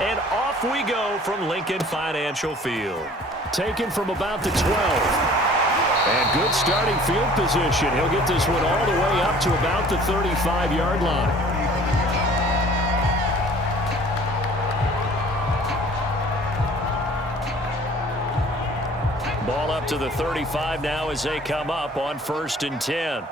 And off we go from Lincoln Financial Field. Taken from about the 12. And good starting field position. He'll get this one all the way up to about the 35-yard line. Ball up to the 35 now as they come up on 1st and 10.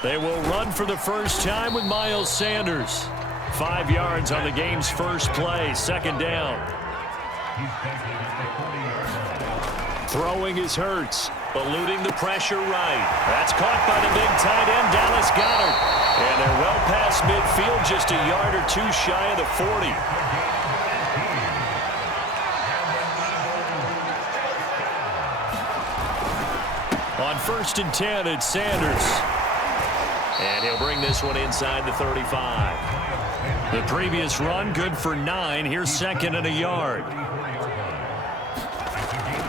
They will run for the first time with Miles Sanders. 5 yards on the game's first play, 2nd down. Throwing is Hurts, eluding the pressure right. That's caught by the big tight end, Dallas Goedert. And they're well past midfield, just a yard or two shy of the 40. On 1st and 10, it's Sanders. And he'll bring this one inside the 35. The previous run, good for 9. Here's 2nd and a yard.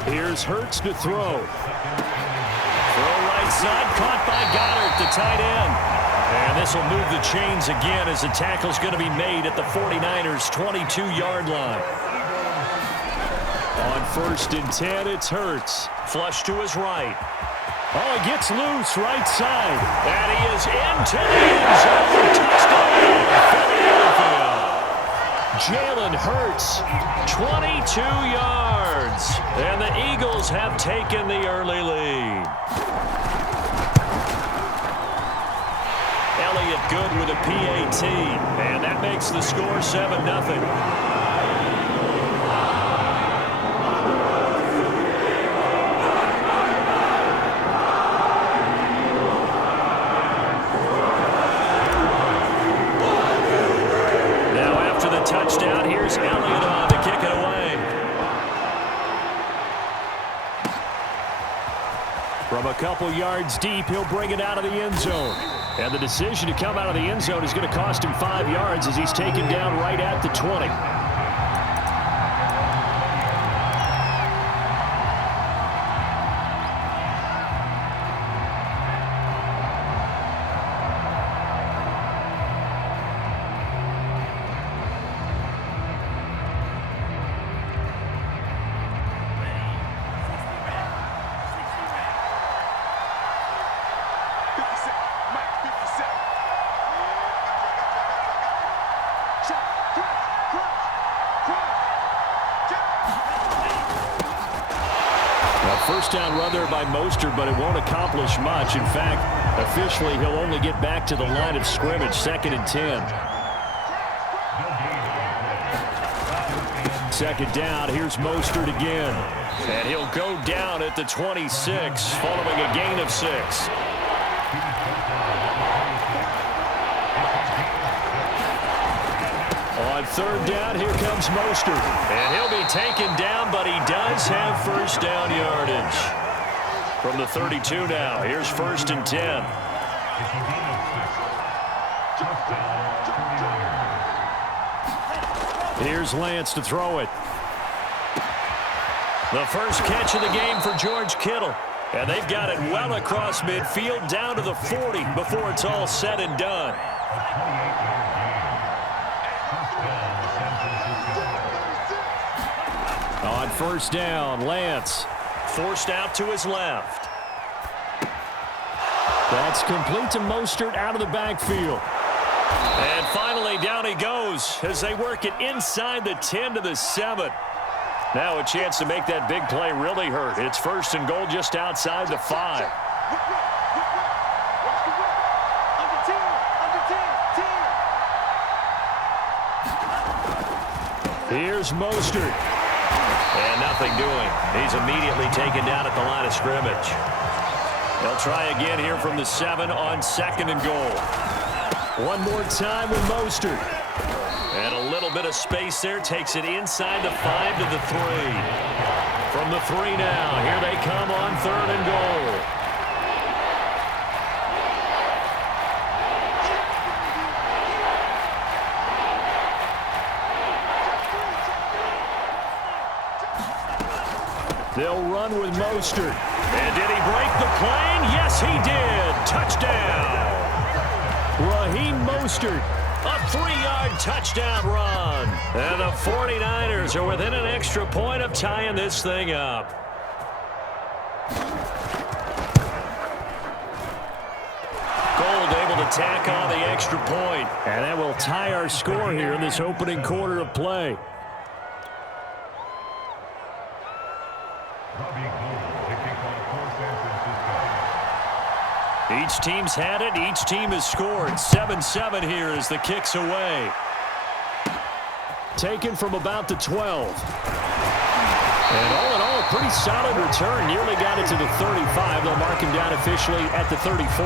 Here's Hurts to throw. Throw right side, caught by Goedert, the tight end. And this will move the chains again as the tackle's going to be made at the 49ers' 22-yard line. On 1st and 10, it's Hurts. Flush to his right. Oh, he gets loose right side. And he is into the end zone. Touchdown, Philadelphia. Jalen Hurts, 22 yards. And the Eagles have taken the early lead. Elliott good with a PAT. And that makes the score 7-0. Touchdown. Here's Elliott on to kick it away. From a couple yards deep, he'll bring it out of the end zone. And the decision to come out of the end zone is going to cost him 5 yards as he's taken down right at the 20. First down run there by Mostert, but it won't accomplish much. In fact, officially, he'll only get back to the line of scrimmage, 2nd and 10. 2nd down, here's Mostert again. And he'll go down at the 26, following a gain of 6. On 3rd down, here comes Mostert. And he'll be taken down, but he does have first down yardage. From the 32 now, here's 1st and 10. Here's Lance to throw it. The first catch of the game for George Kittle. And they've got it well across midfield, down to the 40 before it's all said and done. On 1st down, Lance forced out to his left. That's complete to Mostert out of the backfield. And finally, down he goes as they work it inside the 10 to the 7. Now a chance to make that big play really hurt. It's 1st and goal just outside the 5. Here's Mostert. And nothing doing. He's immediately taken down at the line of scrimmage. They'll try again here from the 7 on 2nd and goal. One more time with Mostert. And a little bit of space there. Takes it inside the 5 to the 3. From the 3 now. Here they come on 3rd and goal. They'll run with Mostert. And did he break the plane? Yes, he did. Touchdown. Mostert. A 3-yard touchdown run. And the 49ers are within an extra point of tying this thing up. Gold able to tack on the extra point. And that will tie our score here in this opening quarter of play. Each team's had it. Each team has scored. 7-7 here as the kick's away. Taken from about the 12. And all in all, a pretty solid return. Nearly got it to the 35. They'll mark him down officially at the 34.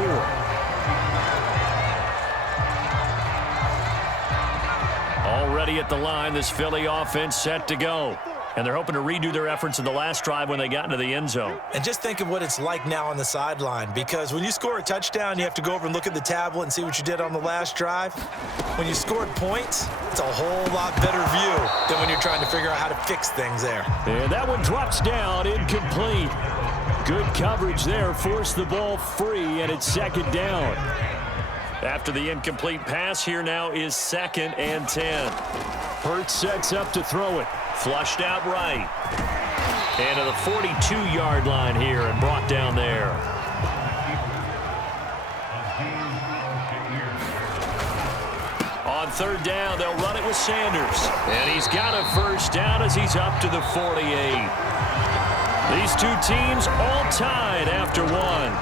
Already at the line, this Philly offense set to go. And they're hoping to redo their efforts in the last drive when they got into the end zone. And just think of what it's like now on the sideline, because when you score a touchdown, you have to go over and look at the tablet and see what you did on the last drive. When you scored points, it's a whole lot better view than when you're trying to figure out how to fix things there. And that one drops down, incomplete. Good coverage there, forced the ball free, and it's second down. After the incomplete pass, here now is 2nd and 10. Hurts sets up to throw it. Flushed out right. And to the 42-yard line here and brought down there. On 3rd down, they'll run it with Sanders. And he's got a first down as he's up to the 48. These two teams all tied after one.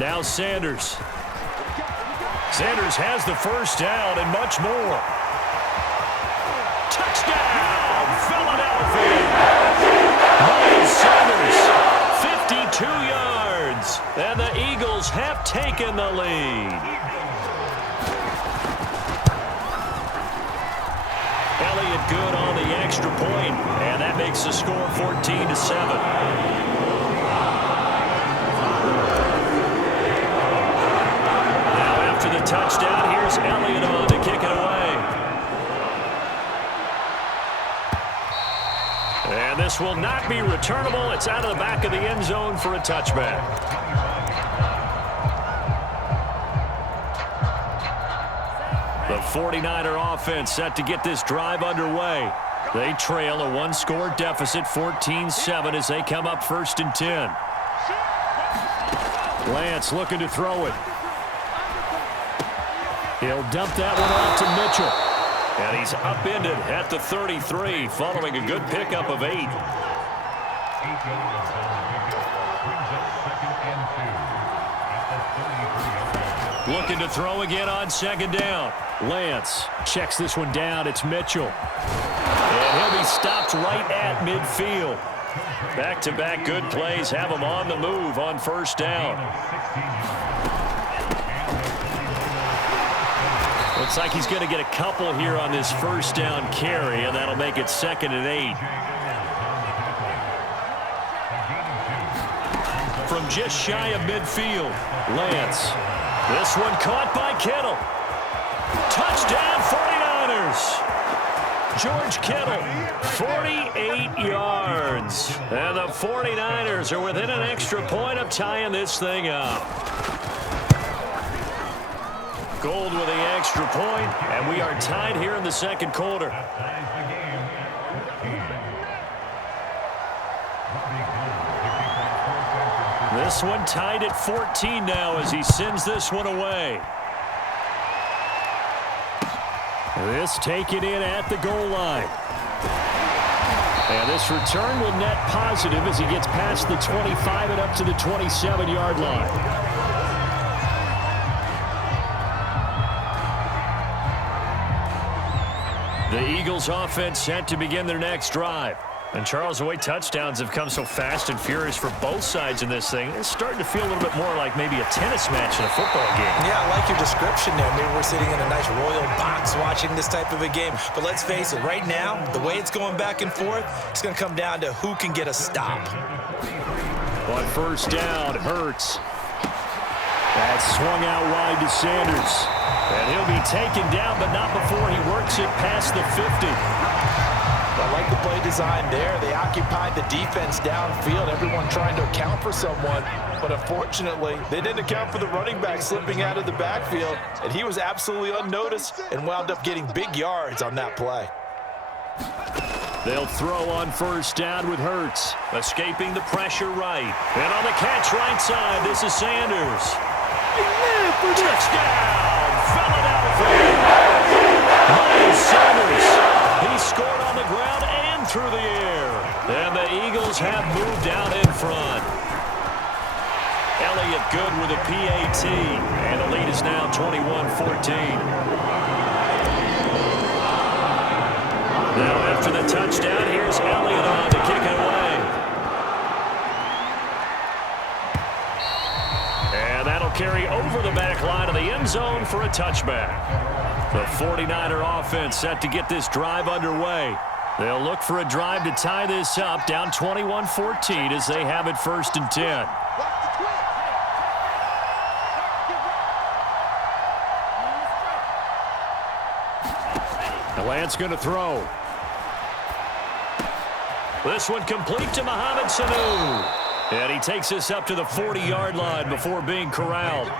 Now Sanders. Sanders has the first down and much more. Touchdown, Philadelphia. Miles Sanders, 52 yards. And the Eagles have taken the lead. Elliott good on the extra point, and that makes the score 14-7. Touchdown. Here's Elliott on to kick it away. And this will not be returnable. It's out of the back of the end zone for a touchback. The 49er offense set to get this drive underway. They trail a one-score deficit, 14-7, as they come up 1st and 10. Lance looking to throw it. He'll dump that one off to Mitchell. And he's upended at the 33 following a good pickup of 8. Looking to throw again on 2nd down. Lance checks this one down. It's Mitchell. And he'll be stopped right at midfield. Back-to-back good plays have him on the move on 1st down. Looks like he's going to get a couple here on this 1st down carry, and that'll make it 2nd and 8. From just shy of midfield, Lance. This one caught by Kittle. Touchdown, 49ers. George Kittle, 48 yards. And the 49ers are within an extra point of tying this thing up. Gold with the extra point, and we are tied here in the 2nd quarter. This one tied at 14 now as he sends this one away. This taken in at the goal line. And this return will net positive as he gets past the 25 and up to the 27-yard line. The Eagles offense set to begin their next drive. And Charles, the way touchdowns have come so fast and furious for both sides in this thing, it's starting to feel a little bit more like maybe a tennis match in a football game. Yeah, I like your description there. Maybe we're sitting in a nice royal box watching this type of a game. But let's face it, right now, the way it's going back and forth, it's going to come down to who can get a stop. On 1st down, Hurts. That's swung out wide to Sanders. And he'll be taken down, but not before he works it past the 50. I like the play design there. They occupied the defense downfield, everyone trying to account for someone. But unfortunately, they didn't account for the running back slipping out of the backfield, and he was absolutely unnoticed and wound up getting big yards on that play. They'll throw on first down with Hurts. Escaping the pressure right. And on the catch right side, this is Sanders. Touchdown, Philadelphia. Miles Sanders. He scored on the ground and through the air. And the Eagles have moved out in front. Elliott good with a PAT. And the lead is now 21-14. Now after the touchdown, here's Elliott on to kick it away. And that'll carry over the back line of the end zone for a touchback. The 49er offense set to get this drive underway. They'll look for a drive to tie this up, down 21-14 as they have it 1st and 10. Lance going to throw. This one complete to Mohamed Sanu. And he takes this up to the 40-yard line before being corralled.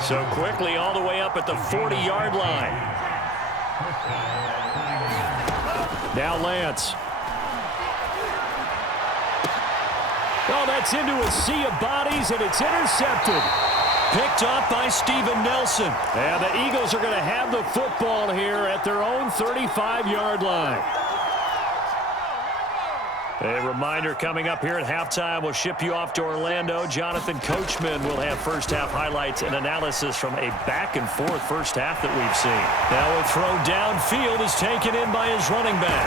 So quickly all the way up at the 40-yard line. Now Lance. Oh, that's into a sea of bodies, and it's intercepted. Picked up by Steven Nelson. And the Eagles are going to have the football here at their own 35-yard line. A reminder coming up here at halftime. We'll ship you off to Orlando. Jonathan Coachman will have first-half highlights and analysis from a back-and-forth first half that we've seen. Now a throw downfield is taken in by his running back.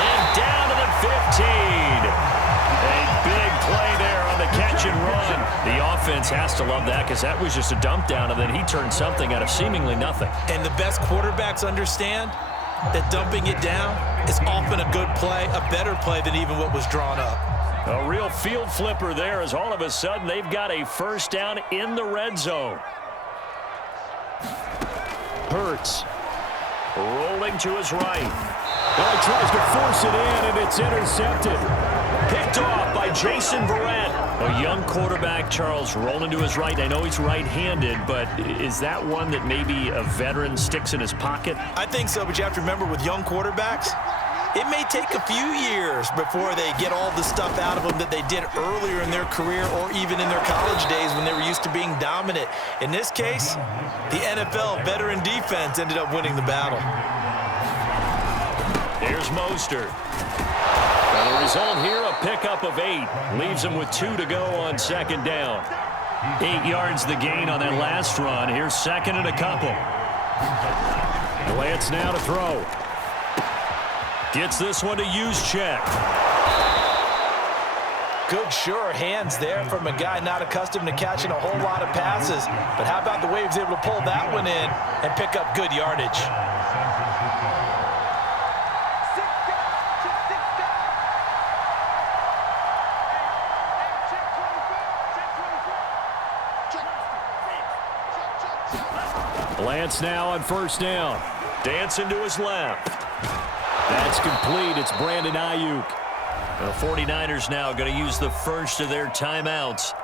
And down to the 15. A big play there on the catch and run. The offense has to love that because that was just a dump down, and then he turned something out of seemingly nothing. And the best quarterbacks understand that dumping it down is often a good play, a better play than even what was drawn up. A real field flipper there as all of a sudden they've got a first down in the red zone. Hurts rolling to his right. Well, he tries to force it in, and it's intercepted. Picked off by Jason Verrett. A young quarterback, Charles, rolling to his right. I know he's right-handed, but is that one that maybe a veteran sticks in his pocket? I think so, but you have to remember with young quarterbacks, it may take a few years before they get all the stuff out of them that they did earlier in their career or even in their college days when they were used to being dominant. In this case, the NFL veteran defense ended up winning the battle. Here's Mostert. And the result here, a pickup of 8. Leaves him with 2 to go on second down. 8 yards the gain on that last run. Here's second and a couple. Lance now to throw. Gets this one to Juszczyk. Good, sure hands there from a guy not accustomed to catching a whole lot of passes. But how about the way he was able to pull that one in and pick up good yardage? Lance now on first down. Dancing to his left. That's complete. It's Brandon Ayuk. The 49ers now going to use the first of their timeouts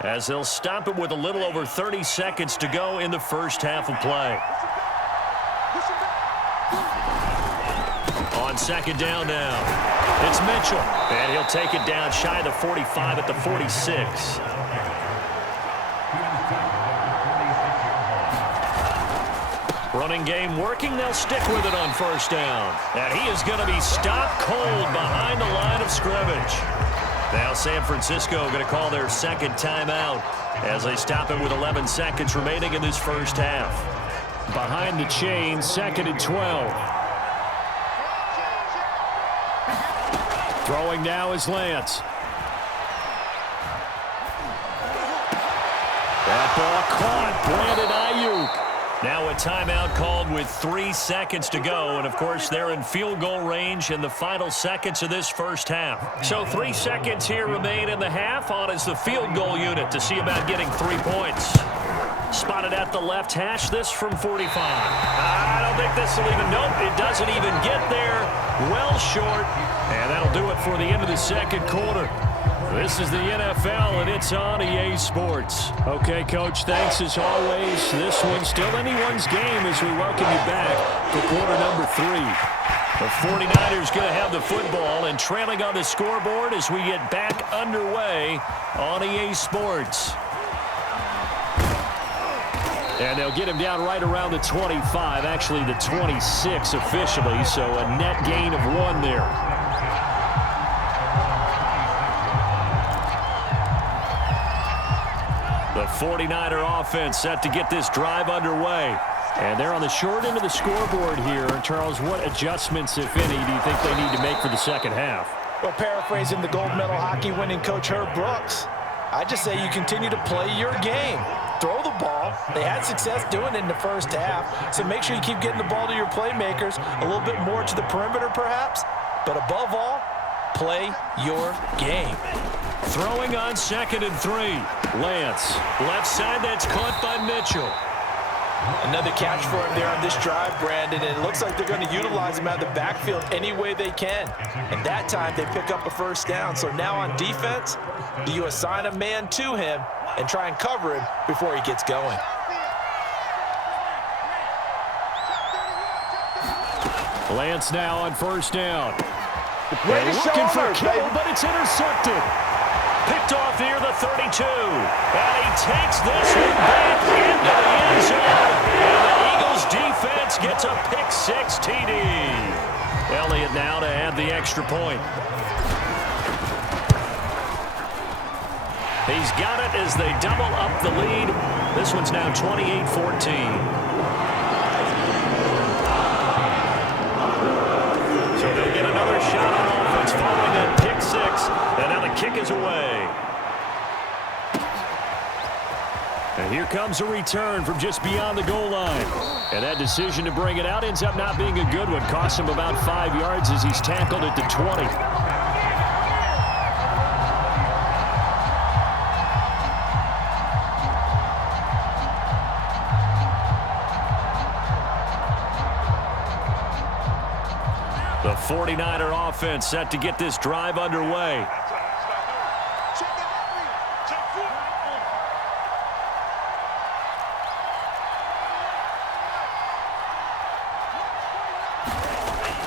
as they'll stop it with a little over 30 seconds to go in the first half of play. On second down now, it's Mitchell. And he'll take it down shy of the 45 at the 46. Running game working. They'll stick with it on first down. And he is going to be stopped cold behind the line of scrimmage. Now San Francisco going to call their second timeout as they stop it with 11 seconds remaining in this first half. Behind the chain, second and 12. Throwing now is Lance. That ball caught. Brandon Ayuk. Now a timeout called with 3 seconds to go. And, of course, they're in field goal range in the final seconds of this first half. So 3 seconds here remain in the half. On is the field goal unit to see about getting 3 points. Spotted at the left hash. This from 45. I don't think this will even. Nope, it doesn't even get there. Well short. And that'll do it for the end of the second quarter. This is the NFL, and it's on EA Sports. Okay, Coach, thanks as always. This one's still anyone's game as we welcome you back for quarter number 3. The 49ers going to have the football and trailing on the scoreboard as we get back underway on EA Sports. And they'll get him down right around the 25, actually the 26 officially, so a net gain of 1 there. The 49er offense set to get this drive underway. And they're on the short end of the scoreboard here. Charles, what adjustments, if any, do you think they need to make for the second half? Well, paraphrasing the gold medal hockey winning coach Herb Brooks, I just say you continue to play your game. Throw the ball. They had success doing it in the first half, so make sure you keep getting the ball to your playmakers, a little bit more to the perimeter perhaps, but above all, play your game. Throwing on 2nd and 3. Lance, left side, that's caught by Mitchell. Another catch for him there on this drive, Brandon, and it looks like they're going to utilize him out of the backfield any way they can. And that time they pick up a first down. So now on defense, do you assign a man to him and try and cover him before he gets going? Lance now on first down. They're looking for Kittle, but it's intercepted. Picked off near the 32. And he takes this one back into the end zone. And the Eagles defense gets a pick-6 TD. Elliott now to add the extra point. He's got it as they double up the lead. This one's now 28-14. So they'll get another shot on offense following that pick-6. And now the kick is away. And here comes a return from just beyond the goal line. And that decision to bring it out ends up not being a good one. Costs him about 5 yards as he's tackled at the 20. The 49er offense set to get this drive underway.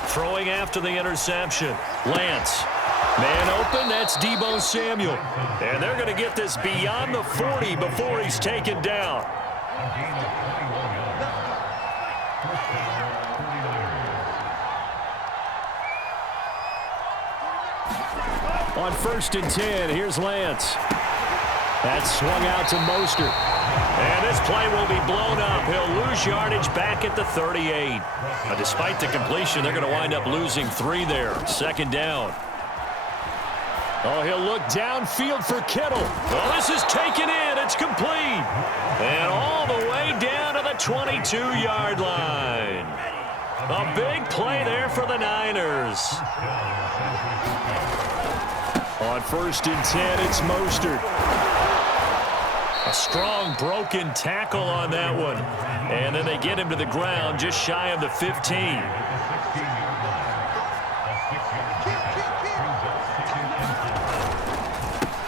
Throwing after the interception. Lance. Man open, that's Deebo Samuel. And they're going to get this beyond the 40 before he's taken down. On 1st and 10, here's Lance. That's swung out to Mostert. And this play will be blown up. He'll lose yardage back at the 38. Despite the completion, they're going to wind up losing 3 there. 2nd down. Oh, he'll look downfield for Kittle. Well, this is taken in. It's complete. And all the way down to the 22-yard line. A big play there for the Niners. On 1st and 10, it's Mostert. A strong broken tackle on that one. And then they get him to the ground just shy of the 15.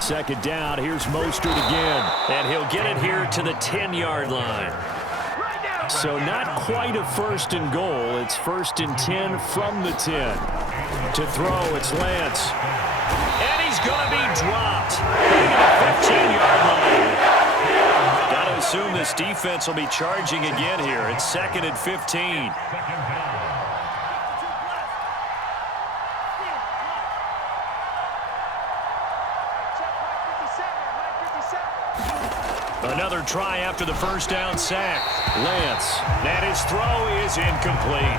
Second down, here's Mostert again. And he'll get it here to the 10-yard line. So not quite a 1st and goal. It's 1st and 10 from the 10. To throw, it's Lance. And he's going to be dropped. 15-yard line. Got to assume this defense will be charging again here. It's 2nd and 15. Another try after the first down sack. Lance. And his throw is incomplete.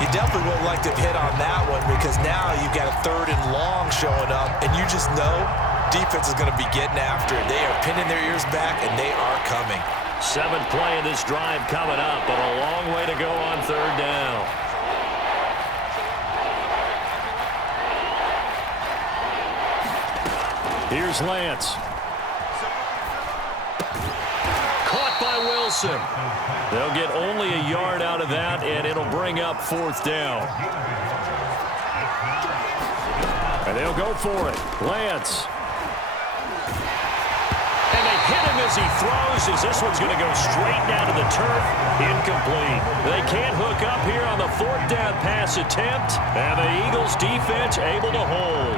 You definitely would like to hit on that one because now you've got a 3rd and long showing up, and you just know defense is going to be getting after it. They are pinning their ears back, and they are coming. Seventh play of this drive coming up, but a long way to go on third down. Here's Lance. Caught by Wilson. They'll get only a yard out of that, and it'll bring up fourth down. And they'll go for it. Lance. And they hit him as he throws, as this one's going to go straight down to the turf. Incomplete. They can't hook up here on the fourth down pass attempt, and the Eagles defense able to hold.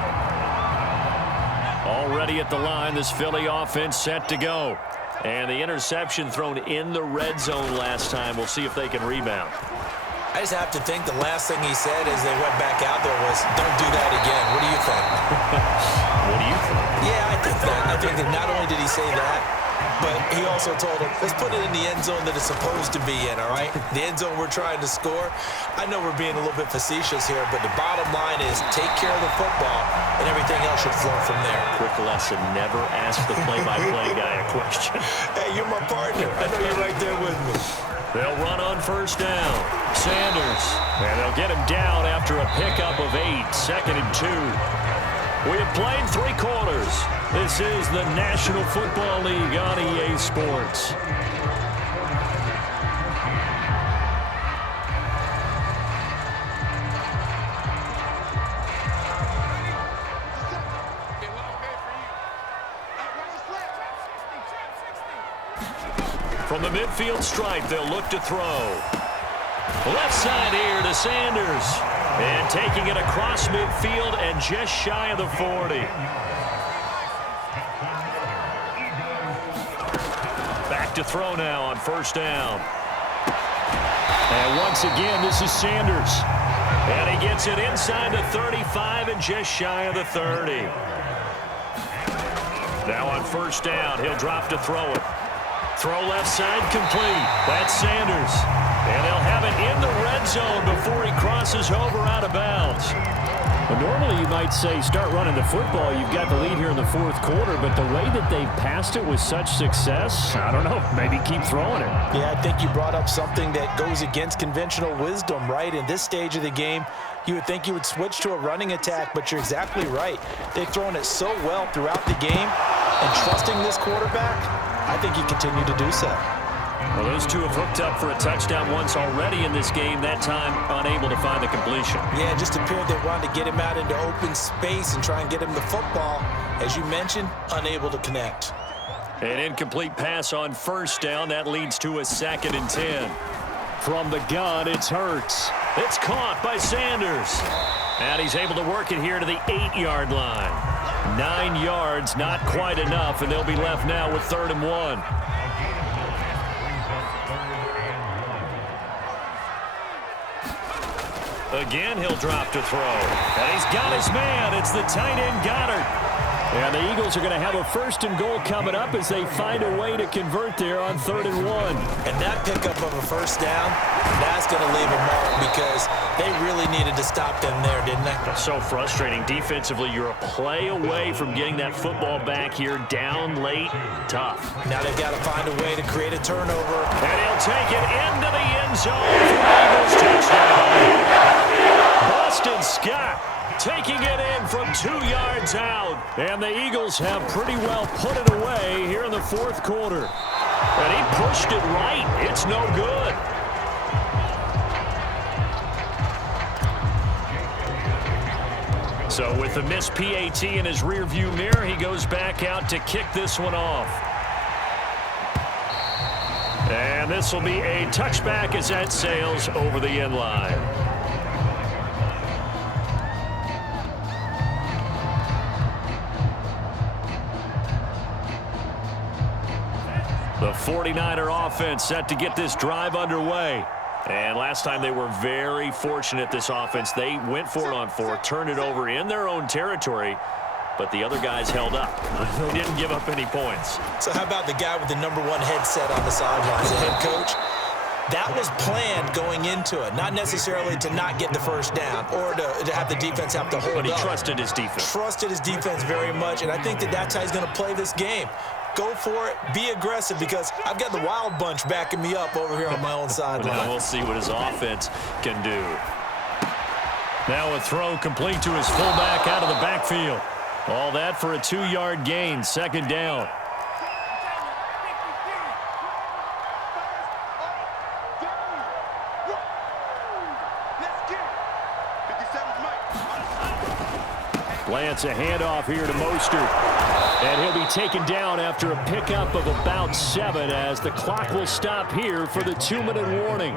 Already at the line, this Philly offense set to go. And the interception thrown in the red zone last time. We'll see if they can rebound. I just have to think the last thing he said as they went back out there was, don't do that again. What do you think? What do you think? Yeah, I think that. I think that not only did he say that, but he also told him, let's put it in the end zone that it's supposed to be in, all right? The end zone we're trying to score. I know we're being a little bit facetious here, but the bottom line is take care of the football, and everything else should flow from there. Quick lesson, never ask the play-by-play guy a question. Hey, you're my partner. I know you're right there with me. They'll run on first down. Sanders. And they'll get him down after a pickup of 8. 2nd and 2. We have played 3 quarters. This is the National Football League on EA Sports. From the midfield stripe, they'll look to throw. Left side here to Sanders. And taking it across midfield and just shy of the 40. Back to throw now on first down. And once again, this is Sanders. And he gets it inside the 35 and just shy of the 30. Now on first down, he'll drop to throw it. Throw left side complete. That's Sanders. And they'll have it in the red zone before he crosses over out of bounds. Well, normally you might say start running the football. You've got the lead here in the fourth quarter, but the way that they've passed it with such success, I don't know, maybe keep throwing it. Yeah, I think you brought up something that goes against conventional wisdom, right? In this stage of the game, you would think you would switch to a running attack, but you're exactly right. They've thrown it so well throughout the game, and trusting this quarterback, I think you continue to do so. Well, those two have hooked up for a touchdown once already in this game, that time unable to find the completion. Yeah, it just appeared they wanted to get him out into open space and try and get him the football. As you mentioned, unable to connect. An incomplete pass on first down. That leads to a 2nd and 10. From the gun, it's Hurts. It's caught by Sanders. And he's able to work it here to the 8-yard line. 9 yards, not quite enough, and they'll be left now with 3rd and 1. Again, he'll drop to throw. And he's got his man. It's the tight end, Goddard. And the Eagles are going to have a 1st and goal coming up as they find a way to convert there on 3rd and 1. And that pickup of a first down, that's going to leave a mark because they really needed to stop them there, didn't they? That's so frustrating. Defensively, you're a play away from getting that football back here down late. Tough. Now they've got to find a way to create a turnover. And he'll take it into the end zone for Eagles touchdown. Boston Scott taking it in from 2 yards out. And the Eagles have pretty well put it away here in the 4th quarter. And he pushed it right. It's no good. So with the missed PAT in his rearview mirror, he goes back out to kick this one off. And this will be a touchback as that sails over the end line. The 49er offense set to get this drive underway. And last time they were very fortunate, this offense. They went for it on 4, turned it over in their own territory, but the other guys held up. They didn't give up any points. So how about the guy with the #1 headset on the sidelines, the head coach? That was planned going into it, not necessarily to not get the first down or to have the defense have to hold up. But he trusted his defense. Trusted his defense very much, and I think that's how he's going to play this game. Go for it. Be aggressive, because I've got the wild bunch backing me up over here on my own sideline. Now we'll see what his offense can do. Now a throw complete to his fullback out of the backfield. All that for a 2-yard gain, second down. Lance, a handoff here to Mostert. And he'll be taken down after a pickup of about 7 as the clock will stop here for the 2-minute warning.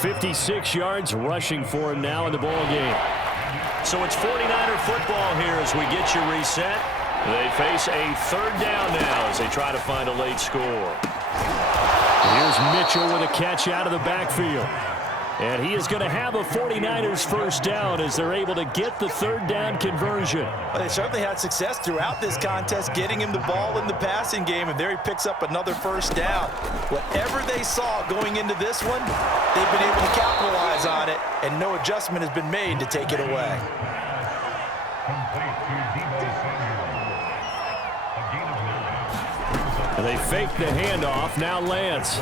56 yards rushing for him now in the ball game. So it's 49er football here as we get you reset. They face a third down now as they try to find a late score. Here's Mitchell with a catch out of the backfield. And he is going to have a 49ers first down as they're able to get the third down conversion. Well, they certainly had success throughout this contest getting him the ball in the passing game, and there he picks up another first down. Whatever they saw going into this one, they've been able to capitalize on it, and no adjustment has been made to take it away. They fake the handoff. Now Lance.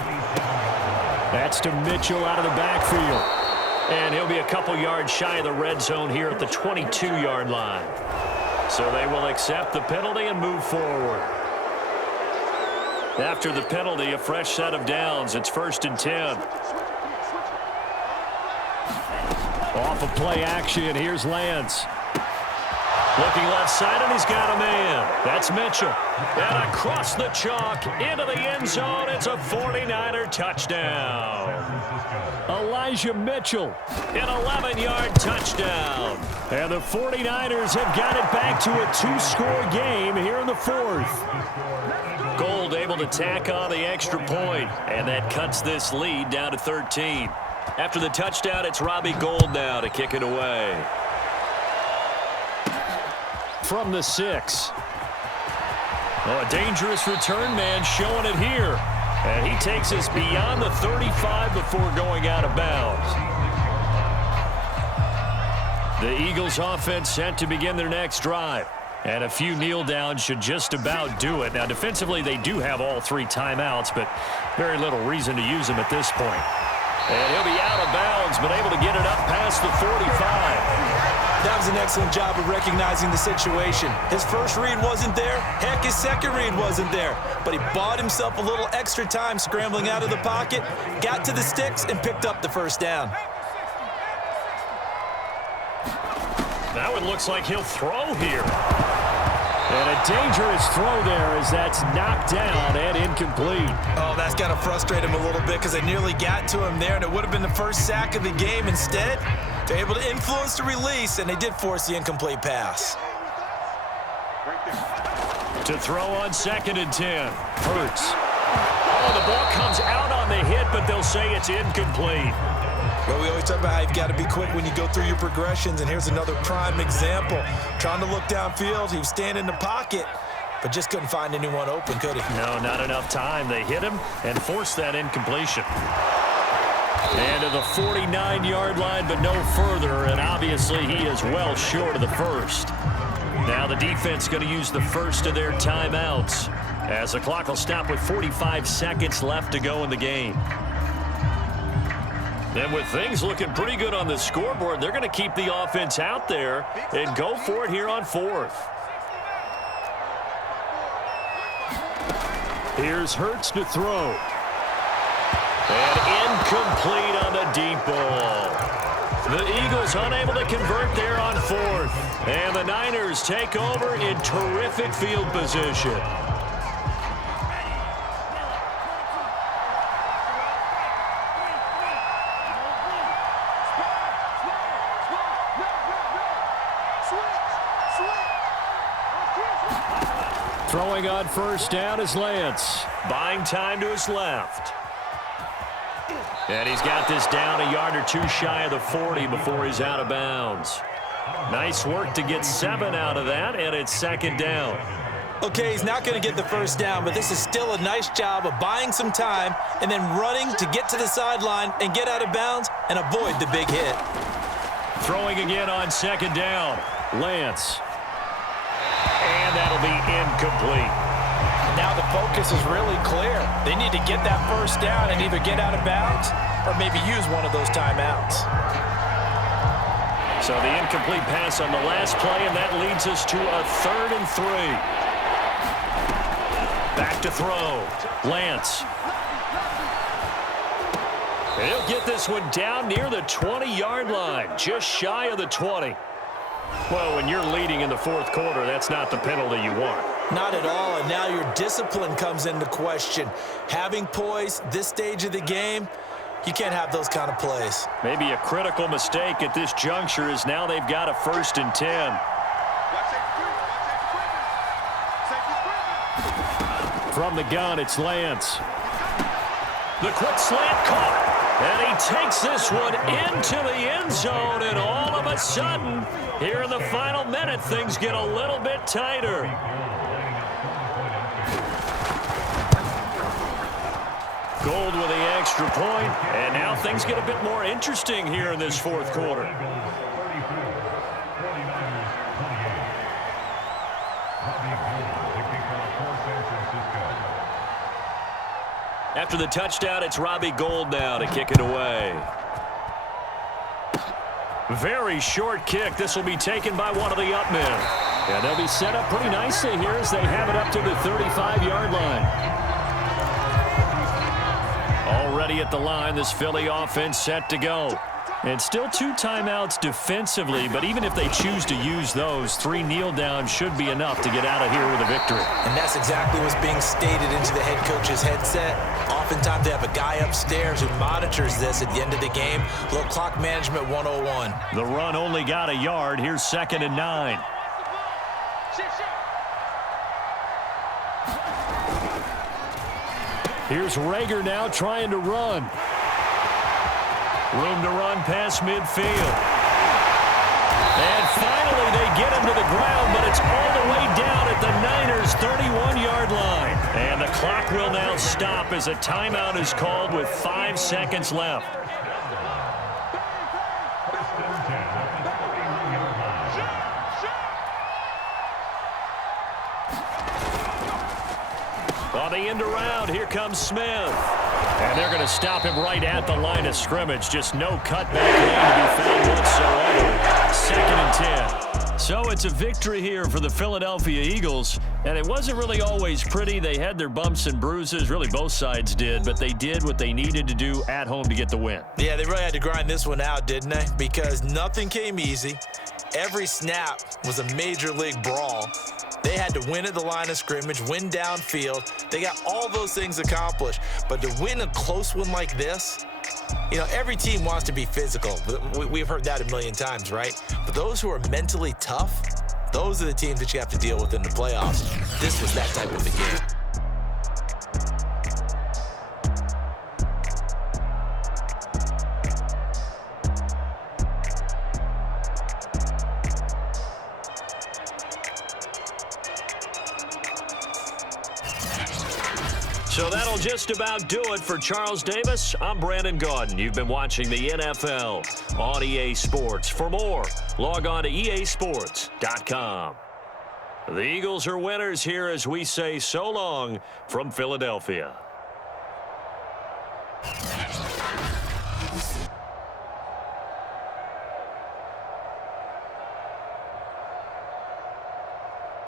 That's to Mitchell out of the backfield. And he'll be a couple yards shy of the red zone here at the 22-yard line. So they will accept the penalty and move forward. After the penalty, a fresh set of downs. It's 1st and 10. Off of play action, here's Lance. Looking left side, and he's got a man. That's Mitchell. And across the chalk into the end zone. It's a 49er touchdown. Elijah Mitchell. An 11-yard touchdown. And the 49ers have got it back to a 2-score game here in the 4th. Gold able to tack on the extra point, and that cuts this lead down to 13. After the touchdown, it's Robbie Gould now to kick it away. From the 6. Oh, a dangerous return man showing it here. And he takes us beyond the 35 before going out of bounds. The Eagles offense set to begin their next drive. And a few kneel downs should just about do it. Now, defensively, they do have all 3 timeouts, but very little reason to use them at this point. And he'll be out of bounds, but able to get it up past the 45. That was an excellent job of recognizing the situation. His first read wasn't there. Heck, his second read wasn't there. But he bought himself a little extra time scrambling out of the pocket, got to the sticks, and picked up the first down. Now it looks like he'll throw here. And a dangerous throw there as that's knocked down and incomplete. Oh, that's got to frustrate him a little bit because they nearly got to him there, and it would have been the first sack of the game. Instead, they're able to influence the release, and they did force the incomplete pass. To throw on 2nd and 10. Hurts. Oh, the ball comes out on the hit, but they'll say it's incomplete. Well, we always talk about how you've got to be quick when you go through your progressions, and here's another prime example. Trying to look downfield, he was standing in the pocket, but just couldn't find anyone open, could he? No, not enough time. They hit him and forced that incompletion. And to the 49-yard line, but no further, and obviously he is well short of the first. Now the defense going to use the first of their timeouts as the clock will stop with 45 seconds left to go in the game. And with things looking pretty good on the scoreboard, they're going to keep the offense out there and go for it here on 4th. Here's Hurts to throw. And incomplete on the deep ball. The Eagles unable to convert there on 4th. And the Niners take over in terrific field position. Throwing on first down is Lance. Buying time to his left. And he's got this down a yard or 2 shy of the 40 before he's out of bounds. Nice work to get 7 out of that, and it's 2nd down. Okay, he's not going to get the first down, but this is still a nice job of buying some time and then running to get to the sideline and get out of bounds and avoid the big hit. Throwing again on second down. Lance. And that'll be incomplete. Now the focus is really clear. They need to get that first down and either get out of bounds or maybe use one of those timeouts. So the incomplete pass on the last play, and that leads us to a 3rd and 3. Back to throw. Lance. He'll get this one down near the 20-yard line, just shy of the 20. Well, when you're leading in the 4th quarter, that's not the penalty you want. Not at all, and now your discipline comes into question. Having poise this stage of the game, you can't have those kind of plays. Maybe a critical mistake at this juncture is now they've got a 1st and 10. From the gun, it's Lance. The quick slant caught. And he takes this one into the end zone, and all of a sudden, here in the final minute, things get a little bit tighter. Gold with the extra point, and now things get a bit more interesting here in this 4th quarter. After the touchdown, it's Robbie Gould now to kick it away. Very short kick. This will be taken by one of the up men. Yeah, they'll be set up pretty nicely here as they have it up to the 35-yard line. Already at the line, this Philly offense set to go. And still 2 timeouts defensively, but even if they choose to use those, 3 kneel downs should be enough to get out of here with a victory. And that's exactly what's being stated into the head coach's headset. Oftentimes they have a guy upstairs who monitors this at the end of the game. Little clock management 101. The run only got a yard. Here's 2nd and 9. Here's Rager now trying to run. Room to run past midfield. And finally they get him to the ground, but it's all the way down at the Niners' 31-yard line. And the clock will now stop as a timeout is called with 5 seconds left. On the end around, here comes Smith. And they're going to stop him right at the line of scrimmage. Just no cutback lane to be found whatsoever. 2nd and 10. So it's a victory here for the Philadelphia Eagles. And it wasn't really always pretty. They had their bumps and bruises. Really, both sides did. But they did what they needed to do at home to get the win. Yeah, they really had to grind this one out, didn't they? Because nothing came easy. Every snap was a major league brawl. They had to win at the line of scrimmage, win downfield. They got all those things accomplished. But to win a close one like this, you know, every team wants to be physical. We've heard that a million times, right? But those who are mentally tough, those are the teams that you have to deal with in the playoffs. This was that type of a game. So that'll just about do it for Charles Davis. I'm Brandon Gaudin. You've been watching the NFL on EA Sports. For more, log on to easports.com. The Eagles are winners here as we say so long from Philadelphia.